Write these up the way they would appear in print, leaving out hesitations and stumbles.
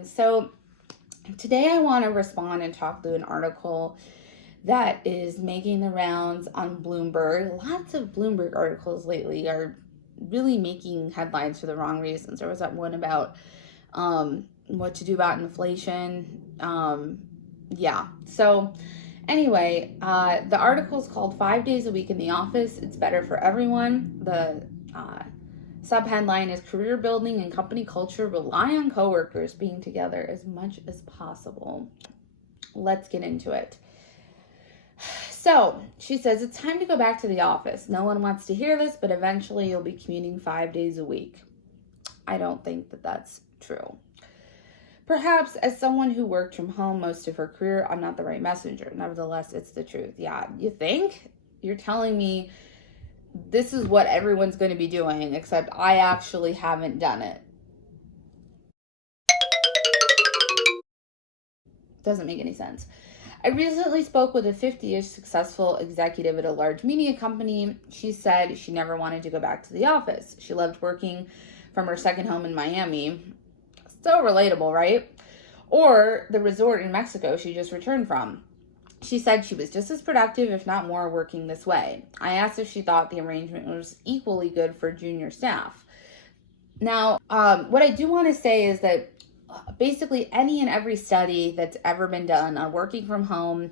everyone. So today I want to respond and talk through an article that is making the rounds on Bloomberg. Lots of Bloomberg articles lately are really making headlines for the wrong reasons. There was that one about what to do about inflation. So anyway, the article is called 5 Days a Week in the Office. It's better for everyone. The subheadline is Career Building and Company Culture Rely on Coworkers Being Together as Much as Possible. Let's get into it. So she says, it's time to go back to the office. No one wants to hear this, but eventually you'll be commuting 5 days a week. I don't think that that's true. Perhaps as someone who worked from home most of her career, I'm not the right messenger. Nevertheless, it's the truth. Yeah, you think? You're telling me this is what everyone's going to be doing, except I actually haven't done it. Doesn't make any sense. I recently spoke with a 50-ish successful executive at a large media company. She said she never wanted to go back to the office. She loved working from her second home in Miami. So relatable, right? Or the resort in Mexico she just returned from. She said she was just as productive, if not more, working this way. I asked if she thought the arrangement was equally good for junior staff. Now, what I do want to say is that basically any and every study that's ever been done on working from home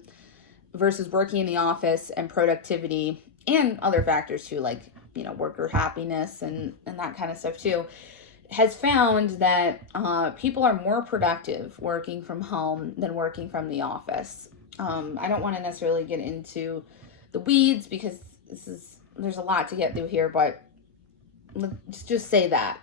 versus working in the office and productivity and other factors too, like, worker happiness and that kind of stuff too, has found that people are more productive working from home than working from the office. I don't want to necessarily get into the weeds because there's a lot to get through here, but let's just say that.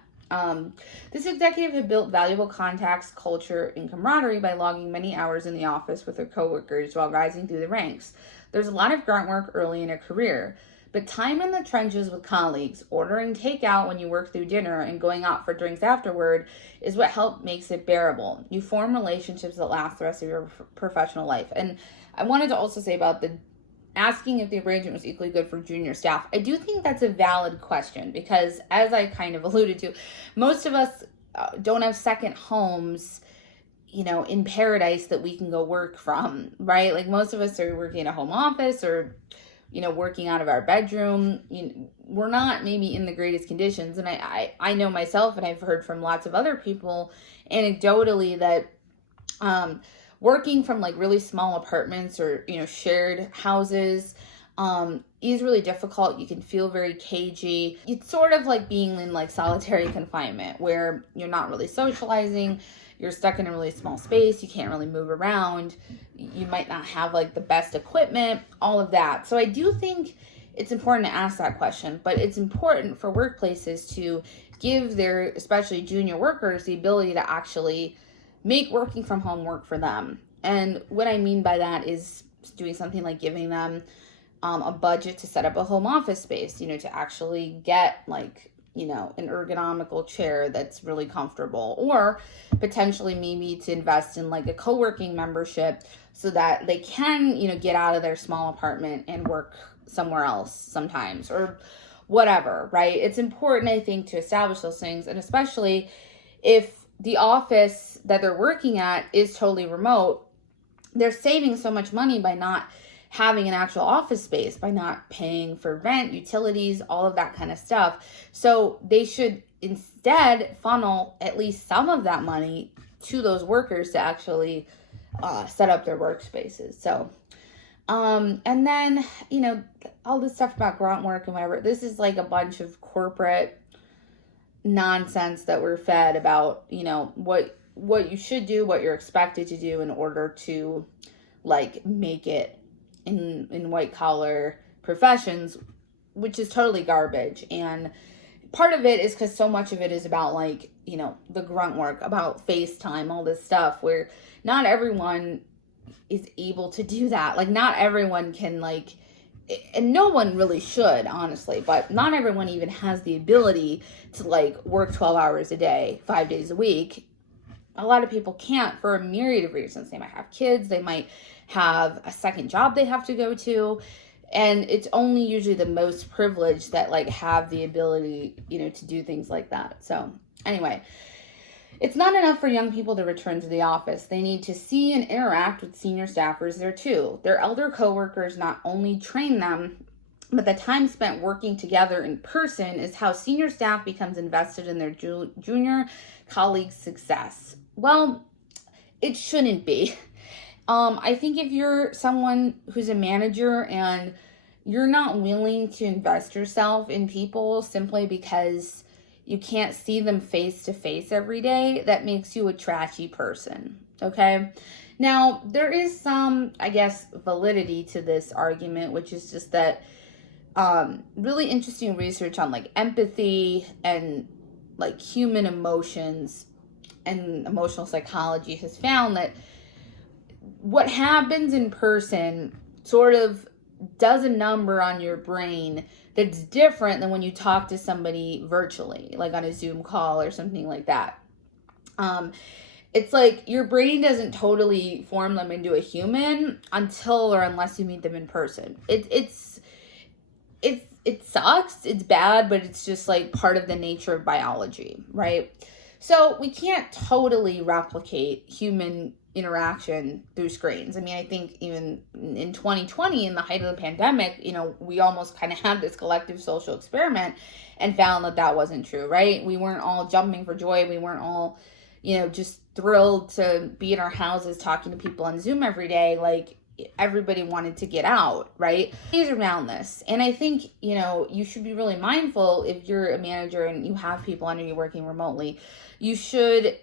This executive had built valuable contacts, culture, and camaraderie by logging many hours in the office with her coworkers while rising through the ranks. There's a lot of grunt work early in a career, but time in the trenches with colleagues, ordering takeout when you work through dinner and going out for drinks afterward is what makes it bearable. You form relationships that last the rest of your professional life. And I wanted to also say about the asking if the arrangement was equally good for junior staff. I do think that's a valid question because, as I kind of alluded to, most of us don't have second homes, in paradise that we can go work from, right? Like most of us are working in a home office or, working out of our bedroom. We're not maybe in the greatest conditions. And I know myself, and I've heard from lots of other people anecdotally that working from like really small apartments or, shared houses is really difficult. You can feel very cagey. It's sort of like being in like solitary confinement where you're not really socializing. You're stuck in a really small space. You can't really move around. You might not have like the best equipment, all of that. So I do think it's important to ask that question, but it's important for workplaces to give their, especially junior workers, the ability to actually make working from home work for them. And what I mean by that is doing something like giving them a budget to set up a home office space, to actually get like, an ergonomical chair that's really comfortable, or potentially maybe to invest in like a co-working membership so that they can, get out of their small apartment and work somewhere else sometimes or whatever, right? It's important, I think, to establish those things. And especially if the office that they're working at is totally remote, they're saving so much money by not having an actual office space, by not paying for rent, utilities, all of that kind of stuff. So they should instead funnel at least some of that money to those workers to actually set up their workspaces. So, and then, all this stuff about grunt work and whatever, this is like a bunch of corporate nonsense that we're fed about, what you should do, what you're expected to do in order to like make it in white collar professions, which is totally garbage. And part of it is because so much of it is about like, the grunt work, about FaceTime, all this stuff where not everyone is able to do that. Like not everyone can like, and no one really should, honestly, but not everyone even has the ability to like work 12 hours a day, 5 days a week. A lot of people can't for a myriad of reasons. They might have kids, they might have a second job they have to go to, and it's only usually the most privileged that like have the ability, to do things like that. So anyway, It's not enough for young people to return to the office. They need to see and interact with senior staffers there too. Their elder coworkers not only train them, but the time spent working together in person is how senior staff becomes invested in their junior colleagues' success. Well, it shouldn't be. I think if you're someone who's a manager and you're not willing to invest yourself in people simply because you can't see them face to face every day, that makes you a trashy person, okay? Now, there is some, I guess, validity to this argument, which is just that really interesting research on like empathy and like human emotions and emotional psychology has found that what happens in person sort of does a number on your brain that's different than when you talk to somebody virtually, like on a Zoom call or something like that. It's like your brain doesn't totally form them into a human until or unless you meet them in person. It sucks, it's bad, but it's just like part of the nature of biology, right? So we can't totally replicate human interaction through screens. I mean, I think even in 2020, in the height of the pandemic, we almost kind of had this collective social experiment and found that that wasn't true, right? We weren't all jumping for joy. We weren't all, just thrilled to be in our houses talking to people on Zoom every day. Like, everybody wanted to get out, right? Things around this. And I think, you should be really mindful if you're a manager and you have people under you working remotely. You should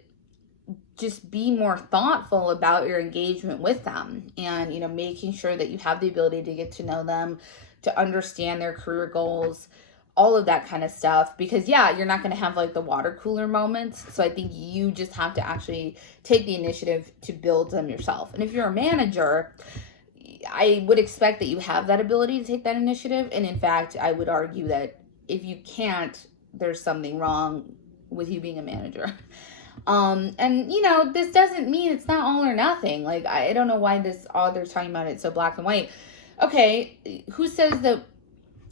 just be more thoughtful about your engagement with them and, making sure that you have the ability to get to know them, to understand their career goals, all of that kind of stuff. Because you're not going to have like the water cooler moments. So I think you just have to actually take the initiative to build them yourself. And if you're a manager, I would expect that you have that ability to take that initiative. And in fact, I would argue that if you can't, there's something wrong with you being a manager. And this doesn't mean it's not all or nothing. Like, I don't know why this author's talking about it so black and white. Okay, who says that,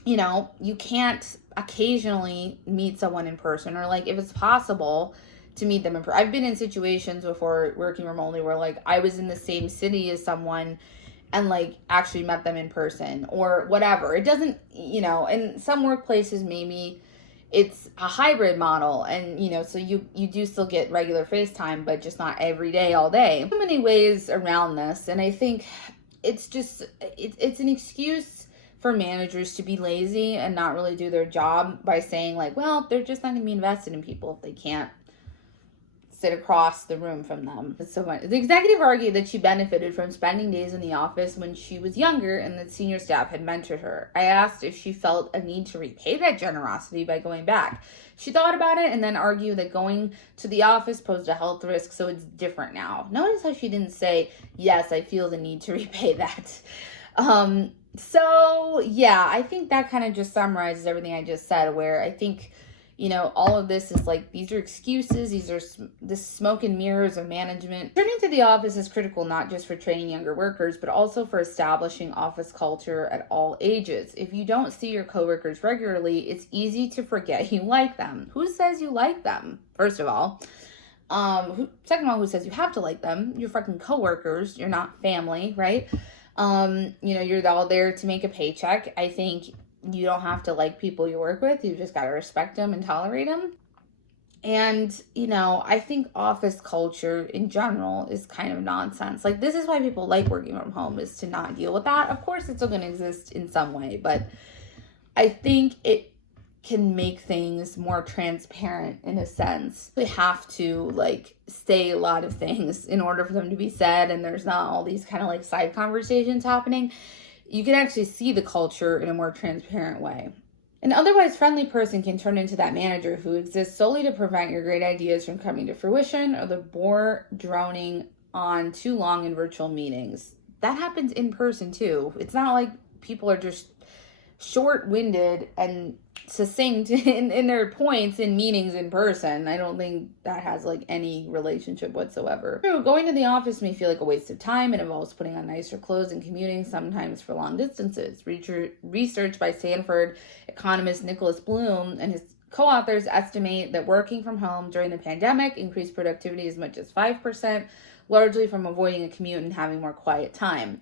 you can't occasionally meet someone in person, or like if it's possible to meet them in person. I've been in situations before working remotely where like I was in the same city as someone and like actually met them in person or whatever. It doesn't, in some workplaces maybe it's a hybrid model and, so you do still get regular FaceTime, but just not every day, all day. So many ways around this. And I think it's just, it's an excuse for managers to be lazy and not really do their job by saying like, well, they're just not going to be invested in people if they can't sit across the room from them. It's so funny. The executive argued that she benefited from spending days in the office when she was younger and that senior staff had mentored her. I asked if she felt a need to repay that generosity by going back. She thought about it and then argued that going to the office posed a health risk, so it's different now. Notice how she didn't say, yes, I feel the need to repay that. So yeah, I think that kind of just summarizes everything I just said, where I think, all of this is like, these are excuses. These are this smoke and mirrors of management. Returning to the office is critical, not just for training younger workers, but also for establishing office culture at all ages. If you don't see your coworkers regularly, it's easy to forget you like them. Who says you like them? First of all. Second of all, who says you have to like them? You're fucking coworkers. You're not family, right? You're all there to make a paycheck. I think you don't have to like people you work with. You just got to respect them and tolerate them. And, I think office culture in general is kind of nonsense. Like, this is why people like working from home, is to not deal with that. Of course, it's still going to exist in some way, but I think it can make things more transparent in a sense. We have to like say a lot of things in order for them to be said, and there's not all these kind of like side conversations happening. You can actually see the culture in a more transparent way. An otherwise friendly person can turn into that manager who exists solely to prevent your great ideas from coming to fruition, or the bore droning on too long in virtual meetings. That happens in person too. It's not like people are just short-winded and succinct in their points in meetings in person. I don't think that has like any relationship whatsoever. True, going to the office may feel like a waste of time. It involves putting on nicer clothes and commuting, sometimes for long distances. Research by Stanford economist Nicholas Bloom and his Co-authors estimate that working from home during the pandemic increased productivity as much as 5%, largely from avoiding a commute and having more quiet time.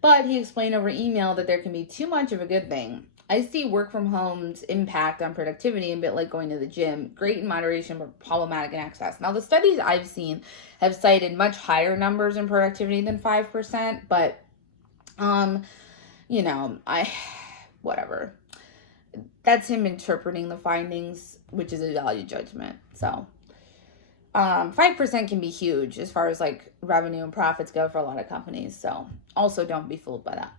But he explained over email that there can be too much of a good thing. I see work from home's impact on productivity a bit like going to the gym. Great in moderation, but problematic in excess. Now, the studies I've seen have cited much higher numbers in productivity than 5%, but, whatever. That's him interpreting the findings, which is a value judgment. So 5% can be huge as far as like revenue and profits go for a lot of companies. So also don't be fooled by that.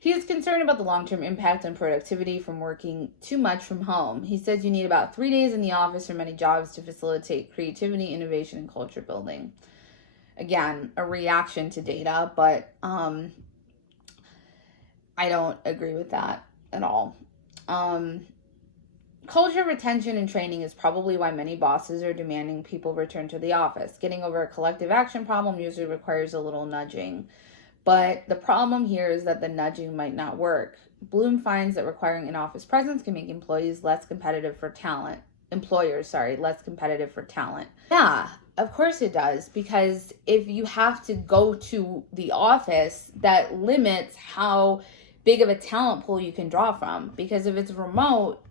He is concerned about the long-term impact on productivity from working too much from home. He says you need about 3 days in the office for many jobs to facilitate creativity, innovation, and culture building. Again, a reaction to data, but I don't agree with that at all. Culture retention and training is probably why many bosses are demanding people return to the office. Getting over a collective action problem usually requires a little nudging. But the problem here is that the nudging might not work. Bloom finds that requiring an office presence can make less competitive for talent. Less competitive for talent. Yeah, of course it does. Because if you have to go to the office, that limits how big of a talent pool you can draw from. Because if it's remote,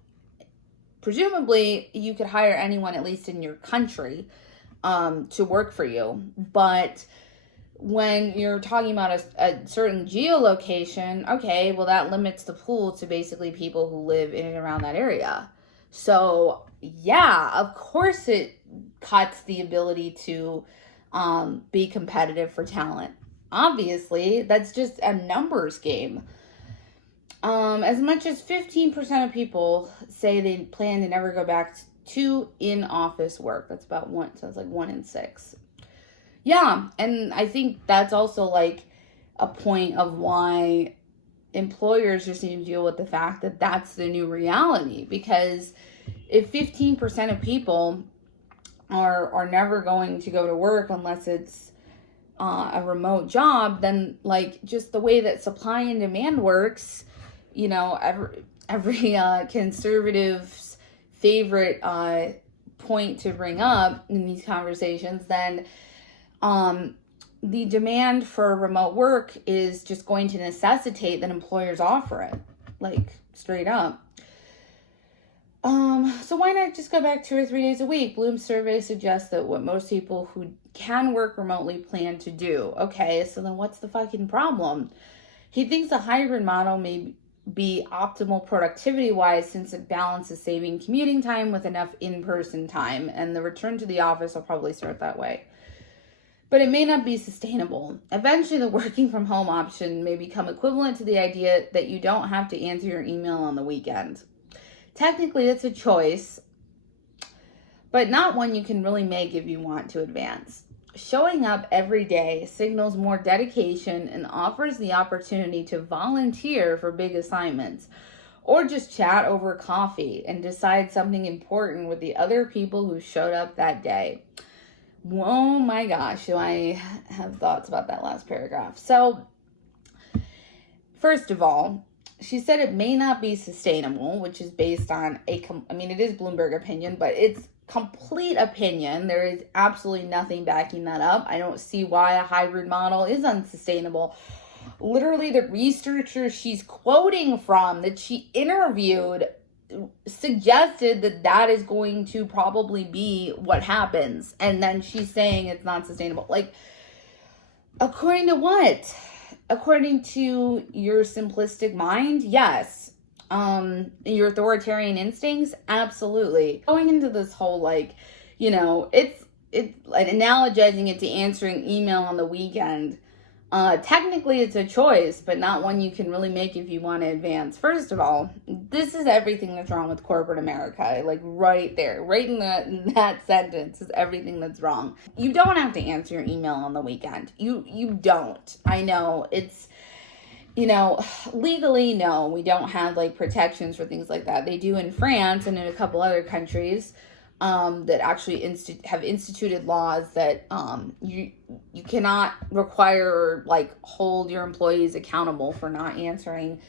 presumably you could hire anyone, at least in your country, to work for you. But when you're talking about a certain geolocation, okay, well, that limits the pool to basically people who live in and around that area. So, yeah, of course it cuts the ability to be competitive for talent. Obviously, that's just a numbers game. As much as 15% of people say they plan to never go back to in-office work. That's about one, so it's like 1 in 6. Yeah, and I think that's also like a point of why employers just need to deal with the fact that that's the new reality. Because if 15% of people are never going to go to work unless it's a remote job, then like just the way that supply and demand works, every conservative's favorite point to bring up in these conversations, then the demand for remote work is just going to necessitate that employers offer it, like straight up. So why not just go back 2 or 3 days a week? Bloom's survey suggests that what most people who can work remotely plan to do. Okay, so then what's the fucking problem? He thinks a hybrid model may be optimal productivity-wise since it balances saving commuting time with enough in-person time, and the return to the office will probably start that way. But it may not be sustainable. Eventually, the working from home option may become equivalent to the idea that you don't have to answer your email on the weekend. Technically, it's a choice, but not one you can really make if you want to advance. Showing up every day signals more dedication and offers the opportunity to volunteer for big assignments, or just chat over coffee and decide something important with the other people who showed up that day. Oh my gosh, do I have thoughts about that last paragraph. So, first of all, she said it may not be sustainable, which is based on it is Bloomberg opinion, but it's complete opinion. There is absolutely nothing backing that up. I don't see why a hybrid model is unsustainable. Literally, the researcher she's quoting from that she interviewed suggested that is going to probably be what happens. And then she's saying it's not sustainable. Like, according to what? According to your simplistic mind? Yes. Your authoritarian instincts? Absolutely. Going into this whole, it's analogizing it to answering email on the weekend. Technically it's a choice, but not one you can really make if you want to advance. First of all, this is everything that's wrong with corporate America. Like right there, right in that sentence is everything that's wrong. You don't have to answer your email on the weekend. You don't. I know it's, legally, no, we don't have protections for things like that. They do in France and in a couple other countries. That actually have instituted laws that you cannot require or hold your employees accountable for not answering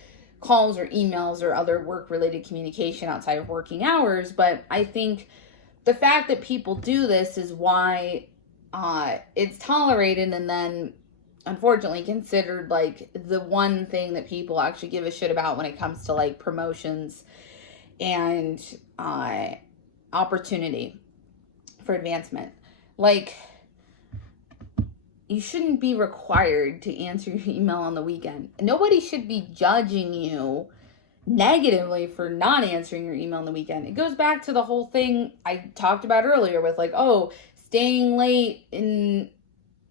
calls or emails or other work-related communication outside of working hours. But I think the fact that people do this is why it's tolerated and then unfortunately considered like the one thing that people actually give a shit about when it comes to like promotions and opportunity for advancement. Like, you shouldn't be required to answer your email on the weekend. Nobody should be judging you negatively for not answering your email on the weekend. It goes back to the whole thing I talked about earlier with like, oh, staying late and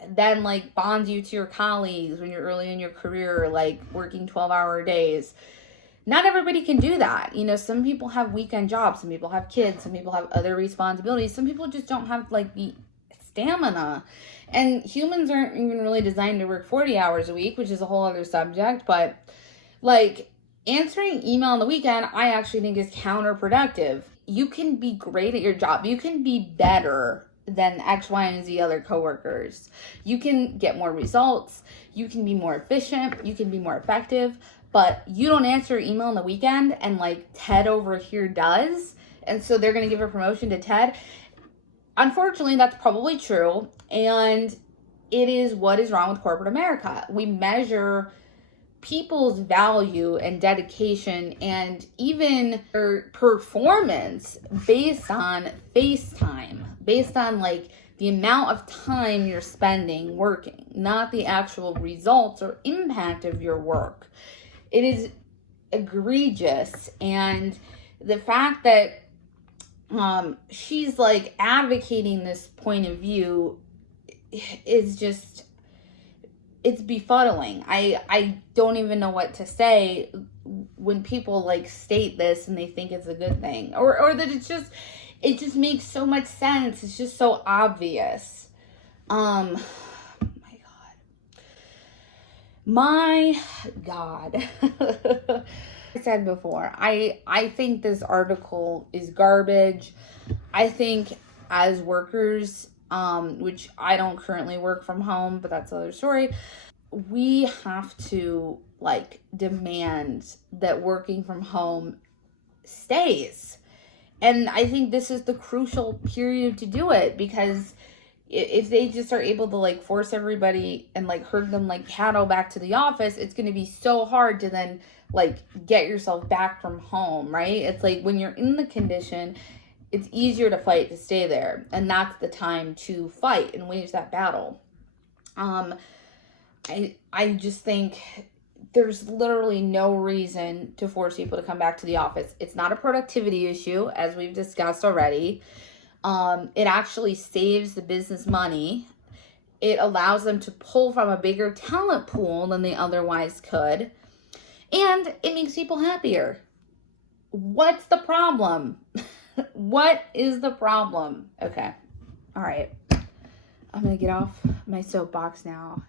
then like bonds you to your colleagues when you're early in your career, like working 12-hour days. Not everybody can do that. You know, some people have weekend jobs, some people have kids, some people have other responsibilities, some people just don't have like the stamina. And humans aren't even really designed to work 40 hours a week, which is a whole other subject. But like answering email on the weekend, I actually think is counterproductive. You can be great at your job. You can be better than X, Y, and Z other coworkers. You can get more results. You can be more efficient. You can be more effective. But you don't answer your email on the weekend and like Ted over here does. And so they're going to give a promotion to Ted. Unfortunately, that's probably true. And it is what is wrong with corporate America. We measure people's value and dedication and even their performance based on face time, based on like the amount of time you're spending working, not the actual results or impact of your work. It is egregious. And the fact that she's like advocating this point of view is just, it's befuddling. I don't even know what to say when people like state this and they think it's a good thing, or that it just makes so much sense. It's just so obvious. My God. I said before, I think this article is garbage. I think as workers, which I don't currently work from home, but that's another story, we have to like demand that working from home stays. And I think this is the crucial period to do it, because if they just are able to like force everybody and like herd them like cattle back to the office, it's going to be so hard to then like get yourself back from home, right? It's like when you're in the condition, it's easier to fight to stay there. And that's the time to fight and wage that battle. I just think there's literally no reason to force people to come back to the office. It's not a productivity issue, as we've discussed already. It actually saves the business money. It allows them to pull from a bigger talent pool than they otherwise could. And it makes people happier. What's the problem? What is the problem? Okay. All right. I'm going to get off my soapbox now